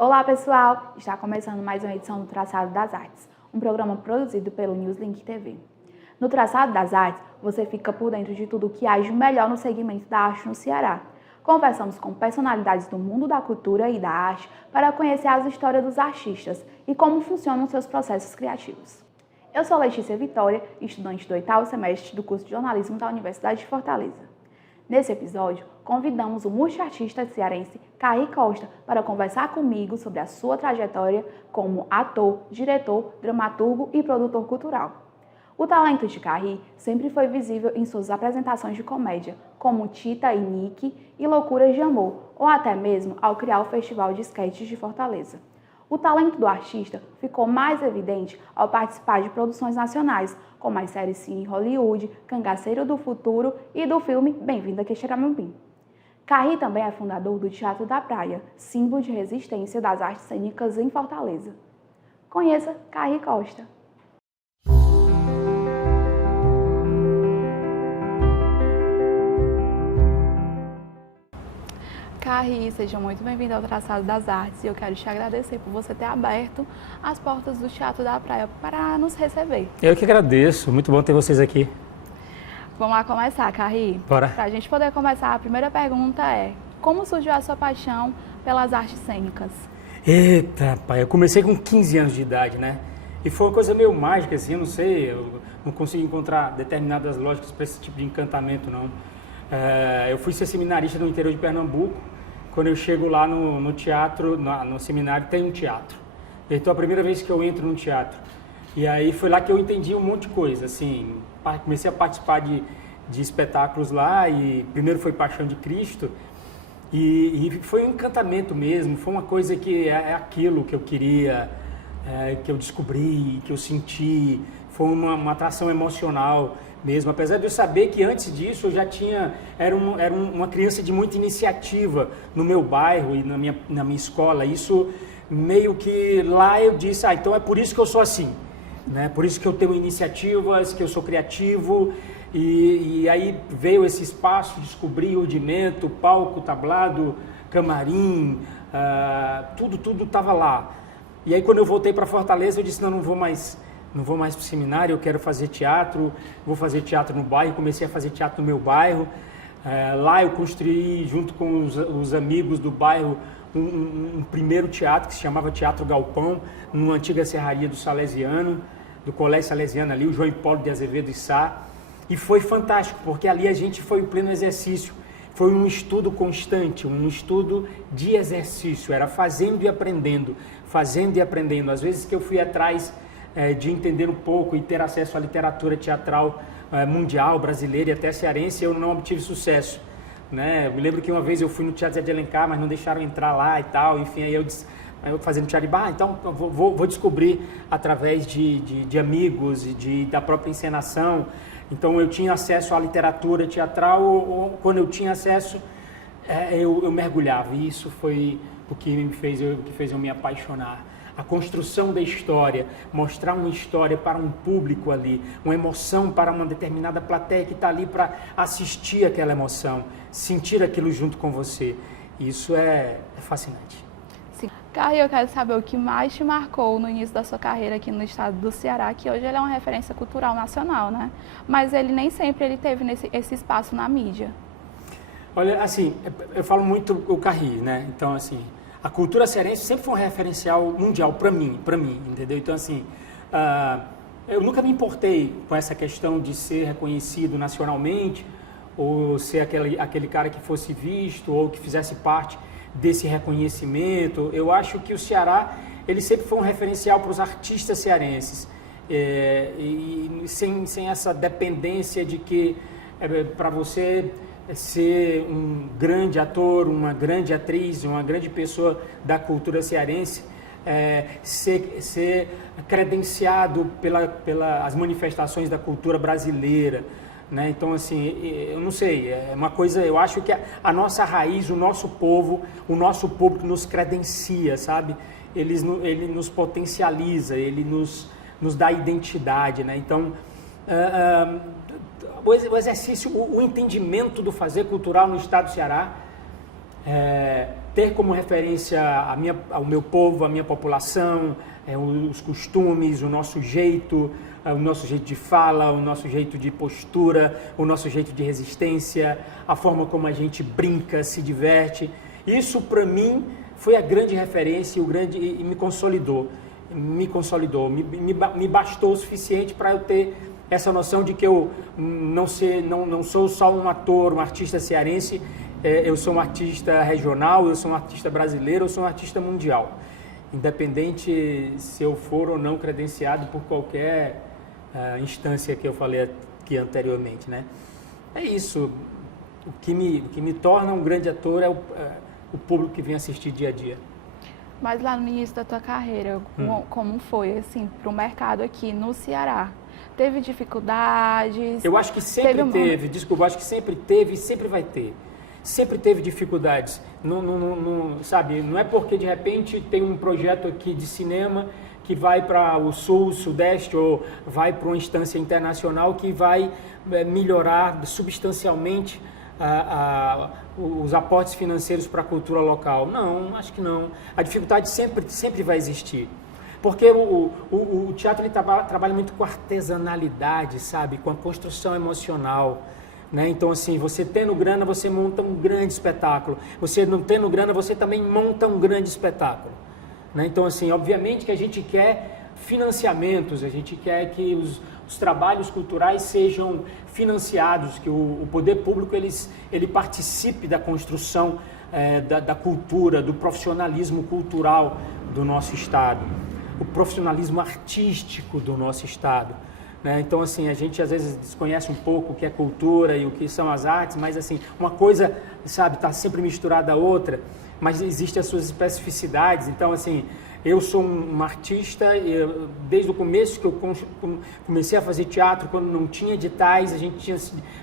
Olá pessoal, está começando mais uma edição do Traçado das Artes, um programa produzido pelo Newslink TV. No Traçado das Artes, você fica por dentro de tudo o que há de melhor no segmento da arte no Ceará. Conversamos com personalidades do mundo da cultura e da arte para conhecer as histórias dos artistas e como funcionam seus processos criativos. Eu sou Letícia Vitória, estudante do 8º semestre do curso de jornalismo da Universidade de Fortaleza. Nesse episódio, convidamos o multiartista cearense Carri Costa para conversar comigo sobre a sua trajetória como ator, diretor, dramaturgo e produtor cultural. O talento de Carri sempre foi visível em suas apresentações de comédia, como Tita e Nick e Loucuras de Amor, ou até mesmo ao criar o Festival de Sketches de Fortaleza. O talento do artista ficou mais evidente ao participar de produções nacionais, como as séries Cine Hollywood, Cangaceiro do Futuro e do filme Bem-vindo a Quixeramobim. Carri também é fundador do Teatro da Praia, símbolo de resistência das artes cênicas em Fortaleza. Conheça Carri Costa. Carri, seja muito bem-vindo ao Traçado das Artes e eu quero te agradecer por você ter aberto as portas do Teatro da Praia para nos receber. Eu que agradeço, muito bom ter vocês aqui. Vamos lá começar, Carri? Bora. Para a gente poder começar, a primeira pergunta é: como surgiu a sua paixão pelas artes cênicas? Eita, pai, eu comecei com 15 anos de idade, né? E foi uma coisa meio mágica, assim, eu não sei, eu não consigo encontrar determinadas lógicas para esse tipo de encantamento, não. Eu fui ser seminarista no interior de Pernambuco. Quando eu chego lá no teatro, no seminário, tem um teatro. Então, a primeira vez que eu entro num teatro. E aí foi lá que eu entendi um monte de coisa, assim. Comecei a participar de espetáculos lá e primeiro foi Paixão de Cristo. E foi um encantamento mesmo, foi uma coisa que é aquilo que eu queria, que eu descobri, que eu senti. Foi uma atração emocional mesmo, apesar de eu saber que antes disso eu já era uma criança de muita iniciativa no meu bairro e na minha escola. Isso meio que lá eu disse, então é por isso que eu sou assim, né? Por isso que eu tenho iniciativas, que eu sou criativo. E aí veio esse espaço, descobri o rudimento, palco, tablado, camarim, tudo estava lá. E aí quando eu voltei para Fortaleza eu disse, não vou mais para o seminário, eu quero fazer teatro, vou fazer teatro no bairro. Comecei a fazer teatro no meu bairro. Lá eu construí, junto com os amigos do bairro, um primeiro teatro que se chamava Teatro Galpão, numa antiga serraria do Salesiano, do Colégio Salesiano ali, o João Hipólito de Azevedo e Sá. E foi fantástico, porque ali a gente foi em pleno exercício. Foi um estudo constante, um estudo de exercício. Era fazendo e aprendendo, fazendo e aprendendo. Às vezes que eu fui atrás de entender um pouco e ter acesso à literatura teatral mundial, brasileira e até cearense, eu não obtive sucesso, né? Eu me lembro que uma vez eu fui no Teatro Zé de Alencar, mas não deixaram entrar lá e tal, enfim, aí eu fazendo teatro de então eu vou descobrir através de amigos e da própria encenação. Então eu tinha acesso à literatura teatral, ou quando eu tinha acesso, eu mergulhava, e isso foi o que fez eu me apaixonar. A construção da história, mostrar uma história para um público ali, uma emoção para uma determinada plateia que está ali para assistir aquela emoção, sentir aquilo junto com você. Isso é fascinante. Sim. Carri, eu quero saber o que mais te marcou no início da sua carreira aqui no estado do Ceará, que hoje ele é uma referência cultural nacional, né? Mas ele nem sempre teve esse espaço na mídia. Olha, assim, eu falo muito o Carri, né? Então, assim, a cultura cearense sempre foi um referencial mundial para mim, entendeu? Então, assim, eu nunca me importei com essa questão de ser reconhecido nacionalmente ou ser aquele cara que fosse visto ou que fizesse parte desse reconhecimento. Eu acho que o Ceará, ele sempre foi um referencial para os artistas cearenses, e sem essa dependência de que para você ser um grande ator, uma grande atriz, uma grande pessoa da cultura cearense, ser credenciado pelas manifestações da cultura brasileira, né? Então, assim, eu não sei, é uma coisa, eu acho que a nossa raiz, o nosso povo, o nosso público nos credencia, sabe? Ele nos potencializa, ele nos dá identidade, né? Então, o exercício, o entendimento do fazer cultural no estado do Ceará ter como referência ao meu povo, a minha população, os costumes, o nosso jeito de fala, o nosso jeito de postura, o nosso jeito de resistência, a forma como a gente brinca, se diverte. Isso, para mim, foi a grande referência e me consolidou. Me bastou o suficiente para eu ter essa noção de que eu não sou só um ator, um artista cearense, eu sou um artista regional, eu sou um artista brasileiro, eu sou um artista mundial. Independente se eu for ou não credenciado por qualquer instância que eu falei aqui anteriormente, né? É isso. O que me torna um grande ator é o público que vem assistir dia a dia. Mas lá no início da tua carreira, como foi, assim, para o mercado aqui no Ceará? Teve dificuldades? Eu acho que sempre teve, desculpa, eu acho que sempre teve e sempre vai ter. Sempre teve dificuldades. Sabe, não é porque de repente tem um projeto aqui de cinema que vai para o sul, sudeste ou vai para uma instância internacional que vai melhorar substancialmente os aportes financeiros para a cultura local. Não, acho que não. A dificuldade sempre vai existir. Porque o teatro ele trabalha muito com artesanalidade, sabe? Com a construção emocional. Né? Então, assim, você tendo grana, você monta um grande espetáculo. Você não tendo grana, você também monta um grande espetáculo. Né? Então, assim, obviamente que a gente quer financiamentos, a gente quer que os trabalhos culturais sejam financiados, que o poder público ele participe da construção da cultura, do profissionalismo cultural do nosso Estado, o profissionalismo artístico do nosso Estado. Né? Então, assim, a gente às vezes desconhece um pouco o que é cultura e o que são as artes, mas, assim, uma coisa, sabe, está sempre misturada a outra, mas existem as suas especificidades. Então, assim, eu sou um artista, desde o começo que eu comecei a fazer teatro, quando não tinha editais, a gente tinha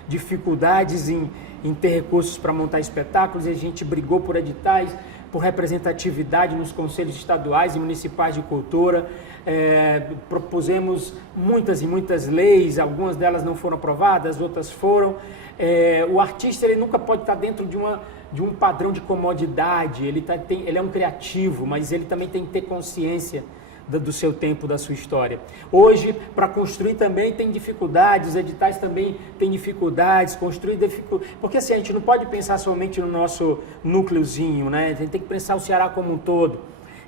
dificuldades em ter recursos para montar espetáculos, e a gente brigou por editais, por representatividade nos conselhos estaduais e municipais de cultura. Propusemos muitas e muitas leis, algumas delas não foram aprovadas, outras foram. O artista ele nunca pode estar dentro de um padrão de comodidade, ele é um criativo, mas ele também tem que ter consciência do seu tempo, da sua história. Hoje, para construir também tem dificuldades, os editais também têm dificuldades, porque assim, a gente não pode pensar somente no nosso núcleozinho, né? A gente tem que pensar o Ceará como um todo.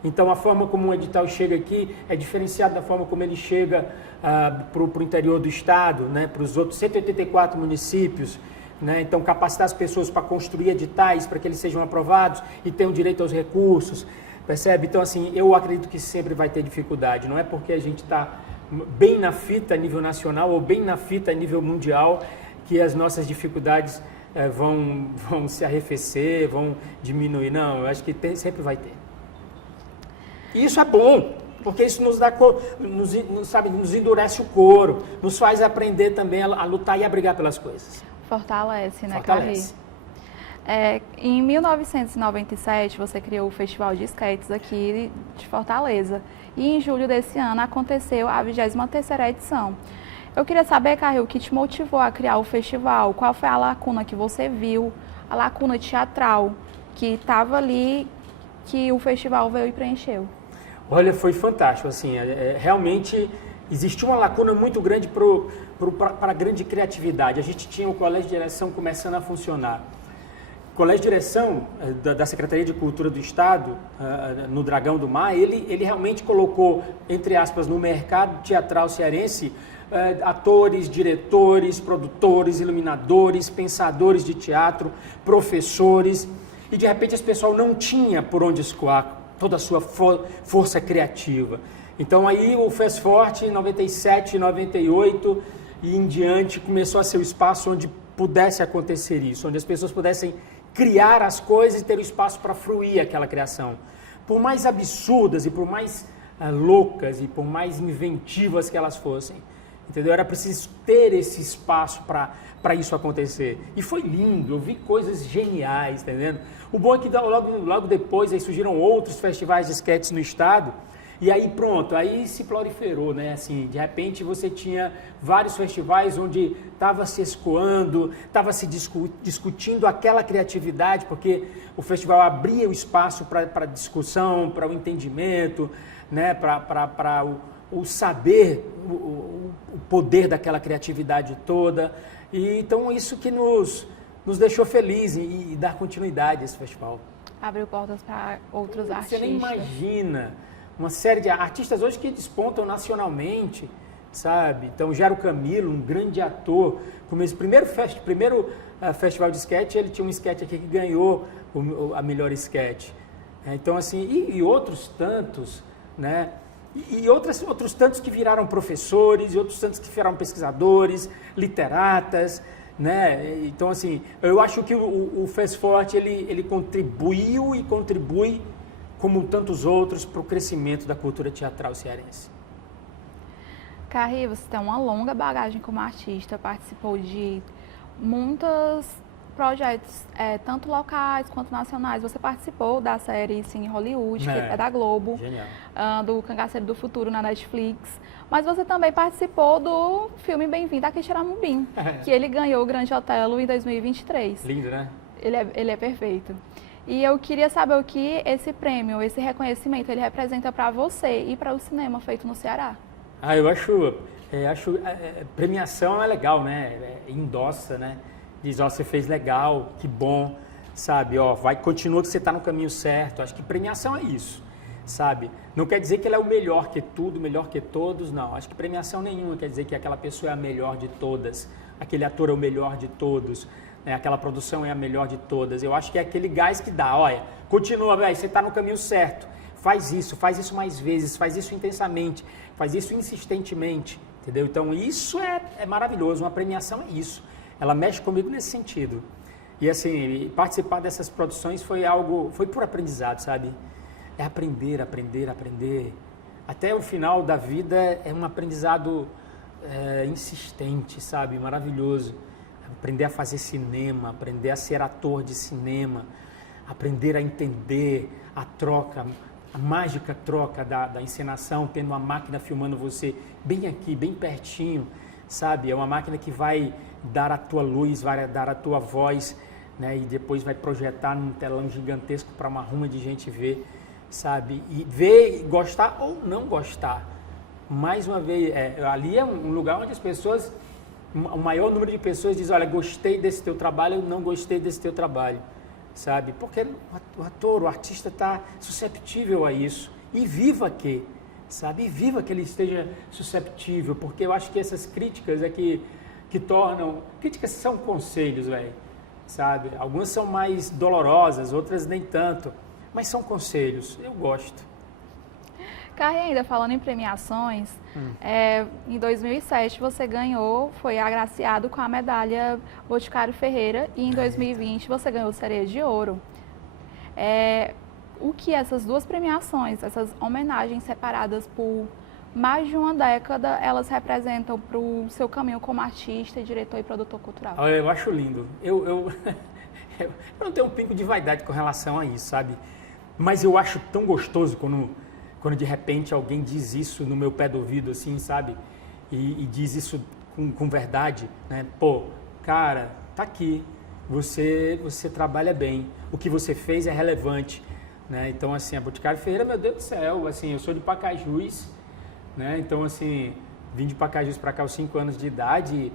Então, a forma como um edital chega aqui é diferenciada da forma como ele chega para o interior do estado, né? Para os outros 184 municípios. Né? Então, capacitar as pessoas para construir editais, para que eles sejam aprovados e tenham direito aos recursos. Percebe? Então, assim, eu acredito que sempre vai ter dificuldade. Não é porque a gente está bem na fita a nível nacional ou bem na fita a nível mundial que as nossas dificuldades vão se arrefecer, vão diminuir. Não, eu acho que sempre vai ter. E isso é bom, porque isso nos endurece o couro, nos faz aprender também a lutar e a brigar pelas coisas. Fortalece, né, Fortalece. Em 1997, você criou o Festival de Esquetes aqui de Fortaleza. E em julho desse ano aconteceu a 23ª edição. Eu queria saber, Carril, o que te motivou a criar o festival? Qual foi a lacuna que você viu, a lacuna teatral que estava ali, que o festival veio e preencheu? Olha, foi fantástico. Assim, realmente existiu uma lacuna muito grande para a grande criatividade. A gente tinha o Colégio de Direção começando a funcionar. O Colégio de Direção da Secretaria de Cultura do Estado, no Dragão do Mar, ele realmente colocou, entre aspas, no mercado teatral cearense, atores, diretores, produtores, iluminadores, pensadores de teatro, professores, e de repente esse pessoal não tinha por onde escoar toda a sua força criativa. Então aí o FESForte, em 97, 98 e em diante, começou a ser o espaço onde pudesse acontecer isso, onde as pessoas pudessem criar as coisas e ter o espaço para fruir aquela criação. Por mais absurdas e por mais loucas e por mais inventivas que elas fossem, entendeu? Era preciso ter esse espaço para isso acontecer. E foi lindo, eu vi coisas geniais, entendendo? O bom é que logo depois aí surgiram outros festivais de esquetes no estado, E aí pronto, aí se proliferou, né? Assim, de repente você tinha vários festivais onde estava se escoando, estava se discutindo aquela criatividade, porque o festival abria o espaço para discussão, para o entendimento, né? Para o saber, o poder daquela criatividade toda. E então isso que nos deixou felizes e dar continuidade a esse festival. Abriu portas para outros artistas. Você nem imagina uma série de artistas hoje que despontam nacionalmente, sabe? Então, Gero Camilo, um grande ator, como esse primeiro festival de sketch, ele tinha um sketch aqui que ganhou a melhor sketch. Então, assim, e outros tantos, né? E outros tantos que viraram professores, e outros tantos que viraram pesquisadores, literatas, né? Então, assim, eu acho que o FESForte, ele contribuiu e contribui, como tantos outros, para o crescimento da cultura teatral cearense. Carri, você tem uma longa bagagem como artista, participou de muitos projetos, tanto locais quanto nacionais. Você participou da série Cine Hollywood, que é da Globo, do Cangaceiro do Futuro na Netflix, mas você também participou do filme Bem-vindo a Quixeramobim, que ele ganhou o Grande Otelo em 2023. Lindo, né? Ele é perfeito. E eu queria saber o que esse prêmio, esse reconhecimento, ele representa para você e para o cinema feito no Ceará. Eu acho premiação é legal, né? Endossa, né? Diz, ó, você fez legal, que bom, sabe? Ó, continua que você está no caminho certo. Acho que premiação é isso, sabe? Não quer dizer que ela é o melhor que tudo, melhor que todos, não. Acho que premiação nenhuma quer dizer que aquela pessoa é a melhor de todas, aquele ator é o melhor de todos. Aquela produção é a melhor de todas. Eu acho que é aquele gás que dá. Olha, continua, velho, você está no caminho certo. Faz isso mais vezes, faz isso intensamente, faz isso insistentemente, entendeu? Então isso é maravilhoso, uma premiação é isso. Ela mexe comigo nesse sentido. E assim, participar dessas produções foi por aprendizado, sabe? É aprender. Até o final da vida é um aprendizado insistente, sabe? Maravilhoso. Aprender a fazer cinema, aprender a ser ator de cinema, aprender a entender a troca, a mágica troca da encenação, tendo uma máquina filmando você bem aqui, bem pertinho, sabe? É uma máquina que vai dar a tua luz, vai dar a tua voz, né? E depois vai projetar num telão gigantesco para uma ruma de gente ver, sabe? E ver, gostar ou não gostar. Mais uma vez, ali é um lugar onde as pessoas... O maior número de pessoas diz, olha, gostei desse teu trabalho, eu não gostei desse teu trabalho, sabe? Porque o ator, o artista está susceptível a isso. E viva que, sabe? E viva que ele esteja susceptível, porque eu acho que essas críticas é que tornam... Críticas são conselhos, velho, sabe? Algumas são mais dolorosas, outras nem tanto, mas são conselhos, eu gosto. Carri, ainda falando em premiações, em 2007 você foi agraciado com a medalha Boticário Ferreira e em 2020 você ganhou Sereia de Ouro. O que essas duas premiações, essas homenagens separadas por mais de uma década, elas representam para o seu caminho como artista, diretor e produtor cultural? Eu acho lindo. Eu não tenho um pingo de vaidade com relação a isso, sabe? Mas eu acho tão gostoso quando de repente alguém diz isso no meu pé do ouvido, assim, sabe? E diz isso com verdade, né? Pô, cara, tá aqui, você trabalha bem, o que você fez é relevante, né? Então, assim, a Boticário Ferreira, meu Deus do céu, assim, eu sou de Pacajus, né? Então, assim, vim de Pacajus para cá aos 5 anos de idade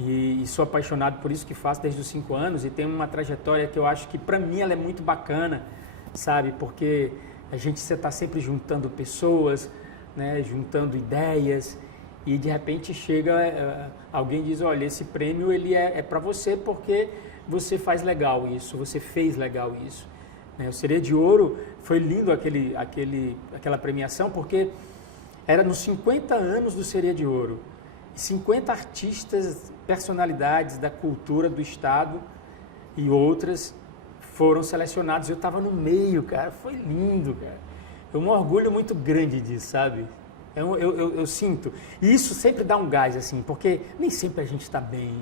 e sou apaixonado por isso que faço desde os 5 anos e tenho uma trajetória que eu acho que, para mim, ela é muito bacana, sabe? Porque... A gente está sempre juntando pessoas, né, juntando ideias e de repente chega alguém e diz, olha, esse prêmio ele é para você porque você faz legal isso, você fez legal isso. O Sereia de Ouro foi lindo aquela premiação porque era nos 50 anos do Sereia de Ouro. 50 artistas, personalidades da cultura do estado e outras foram selecionados, eu estava no meio, cara, foi lindo, cara. É um orgulho muito grande disso, sabe? Eu sinto. E isso sempre dá um gás, assim, porque nem sempre a gente está bem,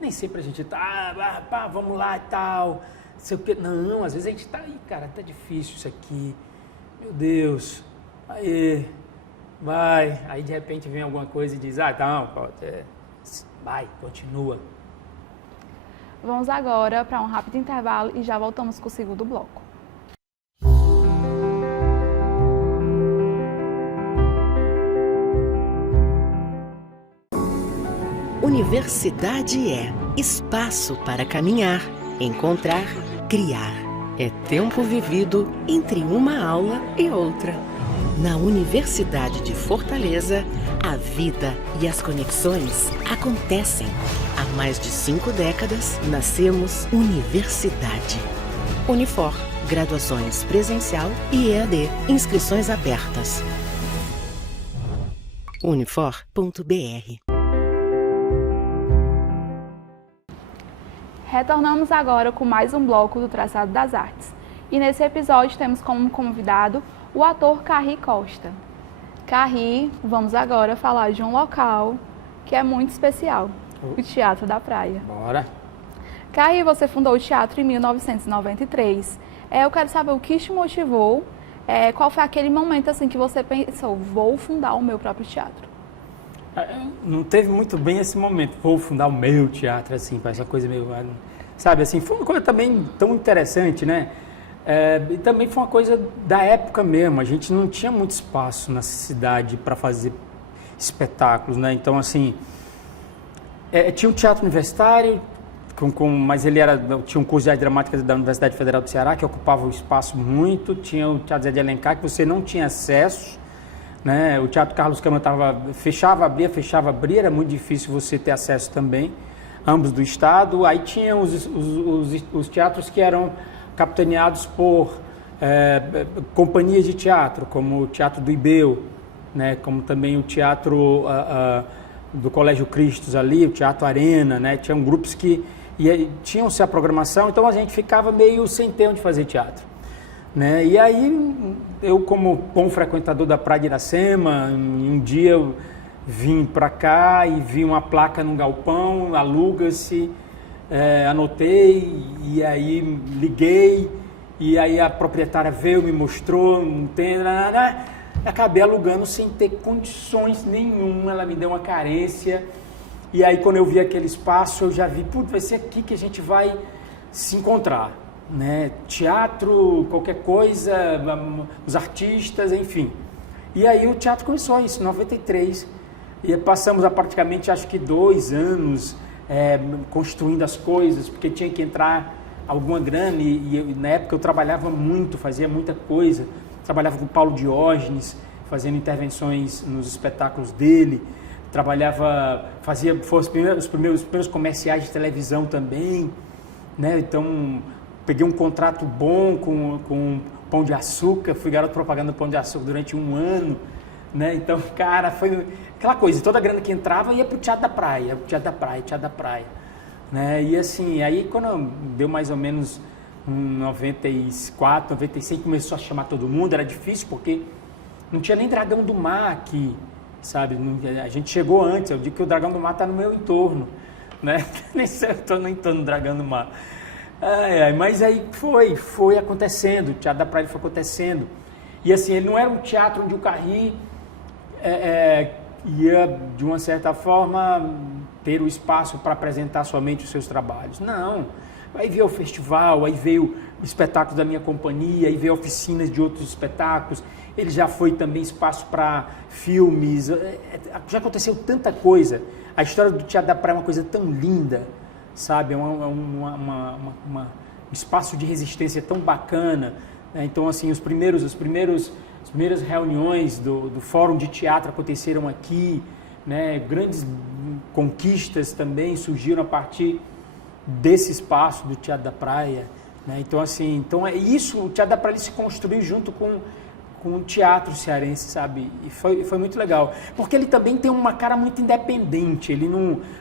nem sempre a gente está, vamos lá e tal, sei o quê. Não, às vezes a gente está aí, cara, tá difícil isso aqui, meu Deus, Aí, vai. Aí de repente vem alguma coisa e diz, não, vai, continua. Vamos agora para um rápido intervalo e já voltamos com o segundo bloco. Universidade é espaço para caminhar, encontrar, criar. É tempo vivido entre uma aula e outra. Na Universidade de Fortaleza, a vida e as conexões acontecem. Há mais de 5 décadas, nascemos Universidade. Unifor, graduações presencial e EAD, inscrições abertas. Unifor.br. Retornamos agora com mais um bloco do Traçado das Artes. E nesse episódio temos como convidado o ator Carri Costa. Carri, vamos agora falar de um local que é muito especial, o Teatro da Praia. Bora! Carri, você fundou o teatro em 1993. Eu quero saber o que te motivou, qual foi aquele momento assim que você pensou, vou fundar o meu próprio teatro? Não teve muito bem esse momento, vou fundar o meu teatro, assim, com essa coisa meio, sabe, assim, foi uma coisa também tão interessante, né? E também foi uma coisa da época mesmo, a gente não tinha muito espaço na cidade para fazer espetáculos, né? Então, assim, tinha um teatro universitário, mas ele tinha um curso de arte dramática da Universidade Federal do Ceará, que ocupava o espaço muito, tinha o Teatro Zé de Alencar, que você não tinha acesso, né? O Teatro Carlos Câmara fechava, abria, era muito difícil você ter acesso também, ambos do estado. Aí tinha os teatros que eram capitaneados por companhias de teatro, como o Teatro do Ibeu, né? Como também o Teatro do Colégio Cristos ali, o Teatro Arena, né? Tinham grupos que tinham-se a programação, então a gente ficava meio sem ter onde fazer teatro. Né? E aí, eu como bom frequentador da Praia de Iracema, um dia eu vim para cá e vi uma placa num galpão, aluga-se, anotei, e aí liguei, e aí a proprietária veio, me mostrou, não tem nada, acabei alugando sem ter condições nenhuma, ela me deu uma carência, e aí quando eu vi aquele espaço, eu já vi, vai ser aqui que a gente vai se encontrar. Né? Teatro, qualquer coisa, os artistas, enfim. E aí o teatro começou isso, em 93. E passamos a praticamente, acho que 2 anos construindo as coisas, porque tinha que entrar alguma grana. E na época eu trabalhava muito, fazia muita coisa. Trabalhava com o Paulo Diógenes, fazendo intervenções nos espetáculos dele. Fazia os primeiros comerciais de televisão também. Né? Então, peguei um contrato bom com Pão de Açúcar, fui garoto propaganda do Pão de Açúcar durante 1 ano, né? Então, cara, foi aquela coisa, toda a grana que entrava ia pro Teatro da Praia, né? E assim, aí quando deu mais ou menos 94, 96, começou a chamar todo mundo, era difícil porque não tinha nem Dragão do Mar aqui, sabe? A gente chegou antes, eu digo que o Dragão do Mar tá no meu entorno, né? Nem sei, eu tô no entorno do Dragão do Mar. Mas aí foi acontecendo, o Teatro da Praia foi acontecendo. E assim, ele não era um teatro onde o Carri ia, de uma certa forma, ter o espaço para apresentar somente os seus trabalhos. Não, aí veio o festival, aí veio o espetáculo da minha companhia, aí veio oficinas de outros espetáculos. Ele já foi também espaço para filmes, já aconteceu tanta coisa. A história do Teatro da Praia é uma coisa tão linda, sabe, um espaço de resistência tão bacana, né? Então, assim, as primeiras reuniões do Fórum de Teatro aconteceram aqui, né? Grandes conquistas também surgiram a partir desse espaço do Teatro da Praia, né? Então, assim, o Teatro da Praia ele se construiu junto com o teatro cearense, sabe? E foi muito legal. Porque ele também tem uma cara muito independente. Ele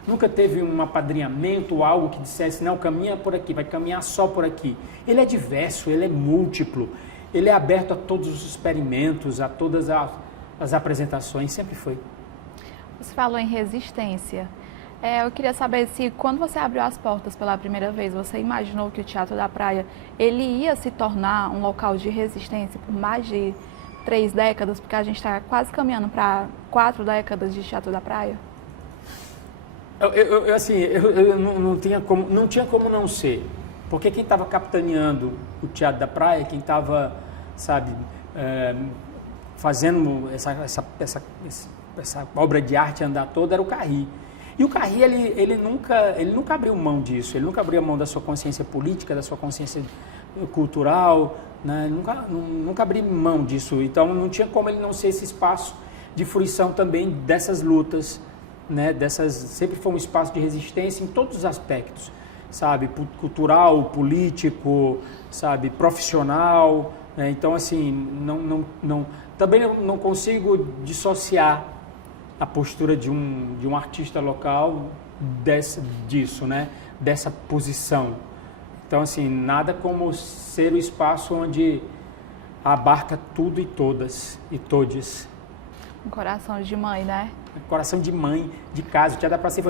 nunca teve um apadrinhamento ou algo que dissesse, não, caminha por aqui, vai caminhar só por aqui. Ele é diverso, ele é múltiplo. Ele é aberto a todos os experimentos, a todas as apresentações. Sempre foi. Você falou em resistência. Eu queria saber se, quando você abriu as portas pela primeira vez, você imaginou que o Teatro da Praia ele ia se tornar um local de resistência, por mais de 3 décadas, porque a gente está quase caminhando para 4 décadas de Teatro da Praia? Eu não tinha como não ser, porque quem estava capitaneando o Teatro da Praia, quem estava, sabe, fazendo essa obra de arte andar toda era o Carri. E o Carri, ele nunca abriu mão disso, ele nunca abriu mão da sua consciência política, da sua consciência cultural, né? Nunca abriu mão disso. Então não tinha como ele não ser esse espaço de fruição também dessas lutas, né? Sempre foi um espaço de resistência em todos os aspectos, sabe? Cultural, político, sabe? Profissional, né? Então assim, também não consigo dissociar a postura de um artista local disso, né? Dessa posição. Então, assim, nada como ser o espaço onde abarca tudo e todas e todes. Um coração de mãe, né? Coração de mãe, de casa, o Teatro da Praça.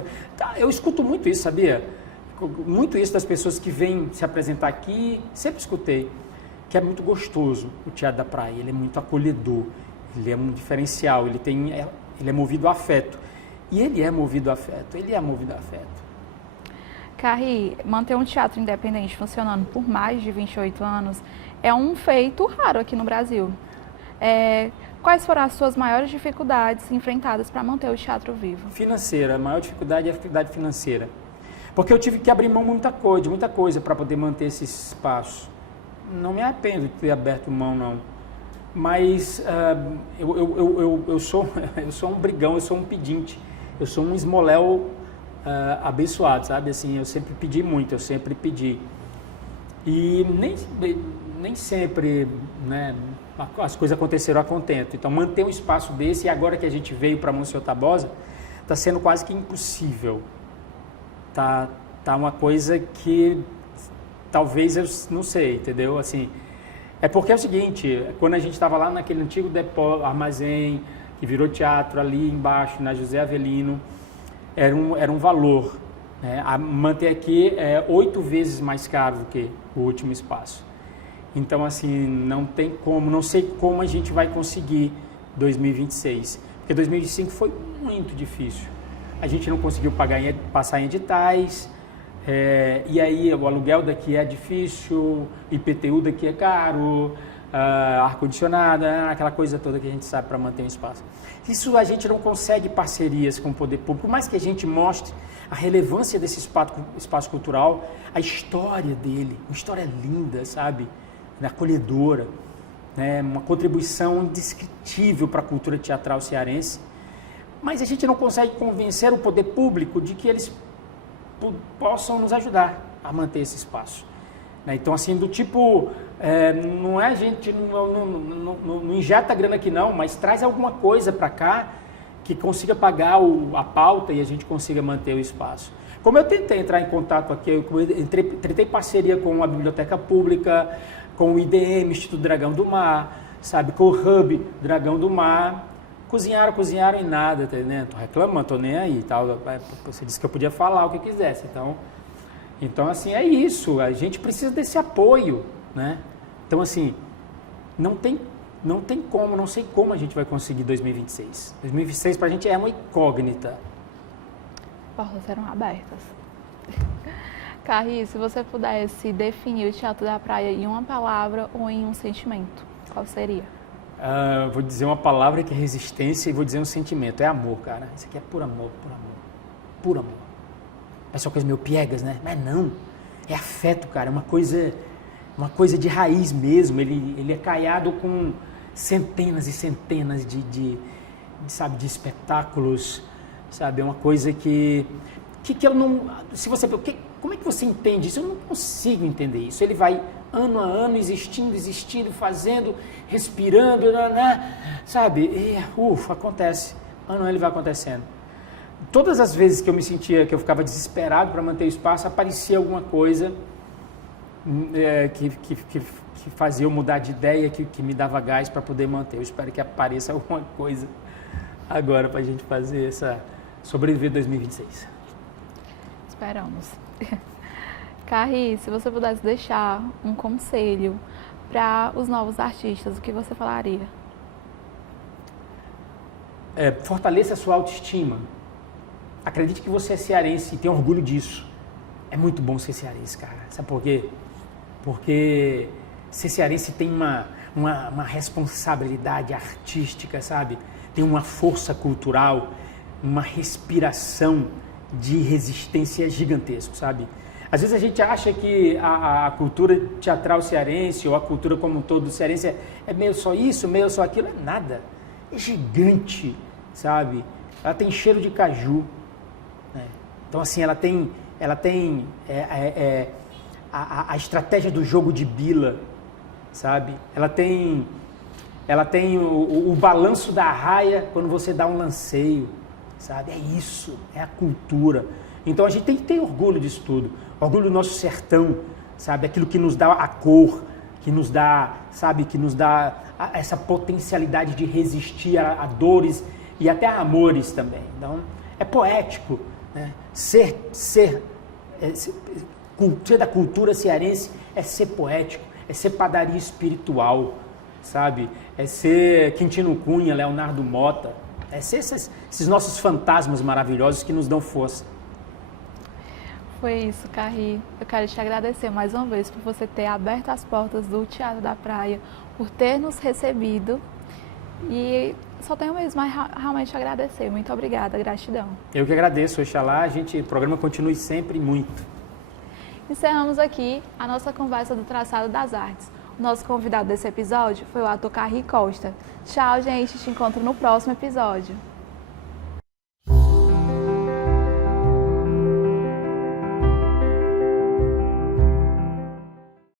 Eu escuto muito isso, sabia? Muito isso das pessoas que vêm se apresentar aqui, sempre escutei, que é muito gostoso o Teatro da Praia, ele é muito acolhedor, ele é um diferencial, ele é movido a afeto. E ele é movido a afeto, Carri, manter um teatro independente funcionando por mais de 28 anos é um feito raro aqui no Brasil. Quais foram as suas maiores dificuldades enfrentadas para manter o teatro vivo? Financeira, a maior dificuldade é a dificuldade financeira. Porque eu tive que abrir mão de muita coisa para poder manter esse espaço. Não me arrependo de ter aberto mão, não. Mas eu sou um brigão, eu sou um pedinte, eu sou um esmoléu abençoado, sabe? Assim, eu sempre pedi muito, eu sempre pedi. E nem sempre, né, as coisas aconteceram a contento. Então, manter um espaço desse, e agora que a gente veio para Monsenhor Tabosa, está sendo quase que impossível. Tá uma coisa que talvez eu não sei, entendeu? Assim, é porque é o seguinte, quando a gente estava lá naquele antigo depó, armazém, que virou teatro ali embaixo, na José Avelino, era um valor. Né? Manter aqui é 8 vezes mais caro do que o último espaço. Então, assim, não sei como a gente vai conseguir 2026. Porque 2025 foi muito difícil. A gente não conseguiu passar em editais, e aí o aluguel daqui é difícil, IPTU daqui é caro, ar-condicionado, aquela coisa toda que a gente sabe para manter um espaço. Isso a gente não consegue parcerias com o poder público, por mais que a gente mostre a relevância desse espaço cultural, a história dele, uma história linda, sabe, acolhedora, né? Uma contribuição indescritível para a cultura teatral cearense, mas a gente não consegue convencer o poder público de que eles possam nos ajudar a manter esse espaço. Então, assim, do tipo, não é a gente, não injeta grana aqui não, mas traz alguma coisa para cá que consiga pagar a pauta e a gente consiga manter o espaço. Como eu tentei entrar em contato aqui, eu tentei parceria com a Biblioteca Pública, com o IDM, Instituto Dragão do Mar, sabe, com o Hub Dragão do Mar. Cozinharam e nada, tá entendendo? Tô reclamando, tô nem aí, tal. Você disse que eu podia falar o que quisesse, então assim, é isso, a gente precisa desse apoio, né? Então assim, não sei como a gente vai conseguir 2026. 2026 pra gente é uma incógnita. Portas serão abertas. Carri, se você pudesse definir o Teatro da Praia em uma palavra ou em um sentimento, qual seria? Vou dizer uma palavra que é resistência e vou dizer um sentimento. É amor, cara. Isso aqui é puro amor. Puro amor. Parece uma coisa meio piegas, né? Mas não. É afeto, cara. É uma coisa de raiz mesmo. Ele é caiado com centenas e centenas de espetáculos, sabe? É uma coisa que eu não... Como é que você entende isso? Eu não consigo entender isso. Ele vai ano a ano existindo, fazendo, respirando, sabe? E, acontece. Ano a ano ele vai acontecendo. Todas as vezes que eu me sentia, que eu ficava desesperado para manter o espaço, aparecia alguma coisa que fazia eu mudar de ideia, que me dava gás para poder manter. Eu espero que apareça alguma coisa agora para a gente fazer sobreviver 2026. Esperamos. Carri, se você pudesse deixar um conselho para os novos artistas, o que você falaria? fortaleça a sua autoestima. Acredite que você é cearense e tem orgulho disso. É muito bom ser cearense, cara. Sabe por quê? Porque ser cearense tem uma responsabilidade artística, sabe? Tem uma força cultural, uma respiração de resistência gigantesca, sabe? Às vezes a gente acha que a cultura teatral cearense ou a cultura como um todo cearense é meio só isso, meio só aquilo. É nada. É gigante, sabe? Ela tem cheiro de caju. Né? Então, assim, ela tem a estratégia do jogo de bila, sabe? Ela tem o balanço da arraia quando você dá um lanceio, sabe? É isso, é a cultura. Então a gente tem que ter orgulho disso tudo, orgulho do nosso sertão, sabe? Aquilo que nos dá a cor, que nos dá, sabe? Que nos dá essa potencialidade de resistir a dores e até a amores também. Então é poético, né? Ser da cultura cearense é ser poético, é ser padaria espiritual, sabe? É ser Quintino Cunha, Leonardo Mota, é ser esses nossos fantasmas maravilhosos que nos dão força. Foi isso, Carri. Eu quero te agradecer mais uma vez por você ter aberto as portas do Teatro da Praia, por ter nos recebido e só tenho mesmo a realmente agradecer. Muito obrigada, gratidão. Eu que agradeço, oxalá o programa continue sempre muito. Encerramos aqui a nossa conversa do Traçado das Artes. O nosso convidado desse episódio foi o ator Carri Costa. Tchau, gente. Te encontro no próximo episódio.